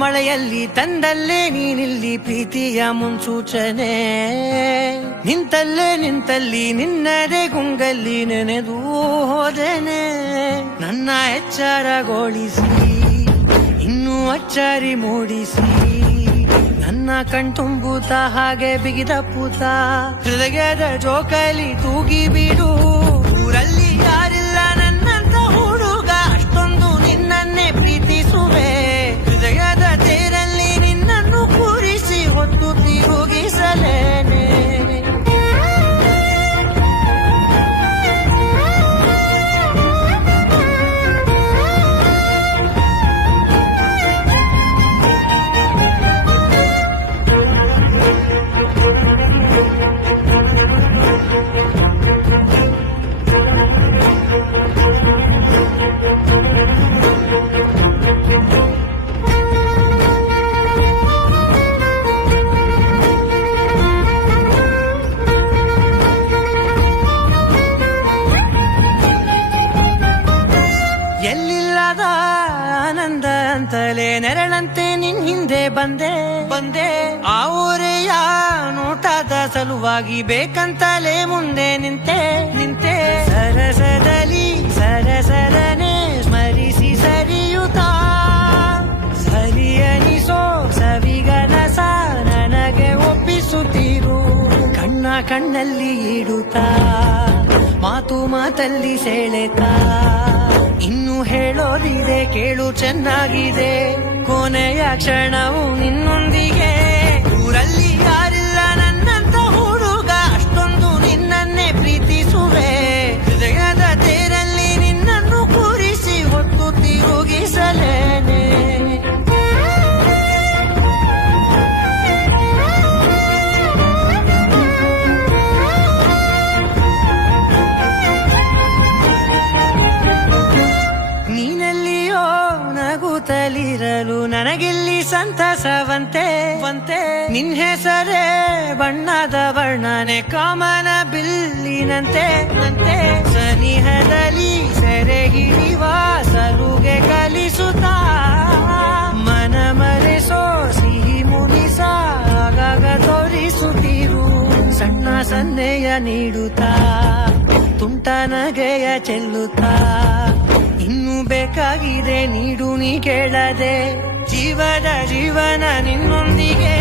ಮಳೆಯಲ್ಲಿ ತಂದಲ್ಲೇ ನೀನಿಲ್ಲಿ ಪ್ರೀತಿಯ ಮುನ್ಸೂಚನೆ, ನಿಂತಲ್ಲಿ ನಿನ್ನದೇ ಗುಂಗಲ್ಲಿ ನೆನೆದು ಹೋದೆನೆ. ನನ್ನ ಎಚ್ಚರಗೊಳಿಸಿ ಇನ್ನೂ ಅಚ್ಚರಿ ಮೂಡಿಸಿ, ನನ್ನ ಕಣ್ತುಂಬುತ್ತ ಹಾಗೆ ಬಿಗಿದ ಪೂತ ಹೃದಯದ ಜೋಕಲಿ ತೂಗಿ ಬಿಡು. ಊರಲ್ಲಿ ಯಾರಿಲ್ಲ ನನ್ನಂತ ಹುಡುಗ, ಅಷ್ಟೊಂದು ನಿನ್ನನ್ನೇ ಪ್ರೀತಿಸುವೆ. ಹೃದಯದ ತೇರಲ್ಲಿ ನಿನ್ನನ್ನು ಕೂರಿಸಿ ಹೊತ್ತು ತಿರುಗಿಸಲೇನೆ. ಎಲ್ಲಿಲ್ಲದ ಆನಂದ ಅಂತಲೇ ನೆರಳಂತೆ ನಿನ್ ಹಿಂದೆ ಬಂದೆ. ಆ ಊರೆಯ ನೋಟದ ಸಲುವಾಗಿ ಬೇಕಂತಲೇ ಮುಂದೆ ನಿಂತೆ. ಸರಸದಲ್ಲಿ ಸರಸರನೆ ಸ್ಮರಿಸಿ ಸರಿಯುತ್ತಾ, ಸರಿಯನಿಸೋ ಸವಿಗನಸ ನನಗೆ ಒಪ್ಪಿಸುತ್ತೀರು. ಕಣ್ಣಲ್ಲಿ ಇಡುತ್ತಾ, ಮಾತಲ್ಲಿ ಸೆಳೆತಾ, ಇನ್ನು ಹೇಳೋದಿದೆ ಕೇಳು ಚೆನ್ನಾಗಿದೆ. ಕೊನೆಯ ಕ್ಷಣವು ನಿನ್ನೊಂದಿಗೆ. ಊರಲ್ಲಿ ಯಾರಿಲ್ಲ ನನ್ನಂತ ಹುಡುಗ, ಅಷ್ಟೊಂದು ನಿನ್ನನ್ನೇ ಪ್ರೀತಿಸುವೆ. ಹೃದಯದ ತೇರಲ್ಲಿ ನಿನ್ನನ್ನು ಕೂರಿಸಿ ಹೊತ್ತು ತಿರುಗಿಸಲೇನೆ. ನಗುತ್ತಲಿರಲು ನನಗಿಲ್ಲಿ ಸಂತಸವಂತೆ. ನಿನ್ ಹೆಸರೇ ಬಣ್ಣದ ವರ್ಣನೆ ಕಾಮನ ಬಿಲ್ಲಿನಂತೆ. ಸನಿಹದಲ್ಲಿ ಸೆರೆ ಹಿಡಿಯುವ ಸಲುಗೆ ಕಲಿಸುತ್ತಾ, ಮನ ಮರೆಸೋ ಸಿಹಿ ಮುನಿಸ ಆಗಾಗ ತೋರಿಸುತ್ತಿರು. ಸಣ್ಣ ಸನ್ನೆಯ ನೀಡುತ್ತಾ, ತುಂಟ ನಗೆಯ ಚೆಲ್ಲುತ್ತಾ, ಇನ್ನು ಬೇಕಾಗಿದೆ ನೀಡು ನೀ ಕೇಳದೆ. ಜೀವನ ನಿನ್ನೊಂದಿಗೆ.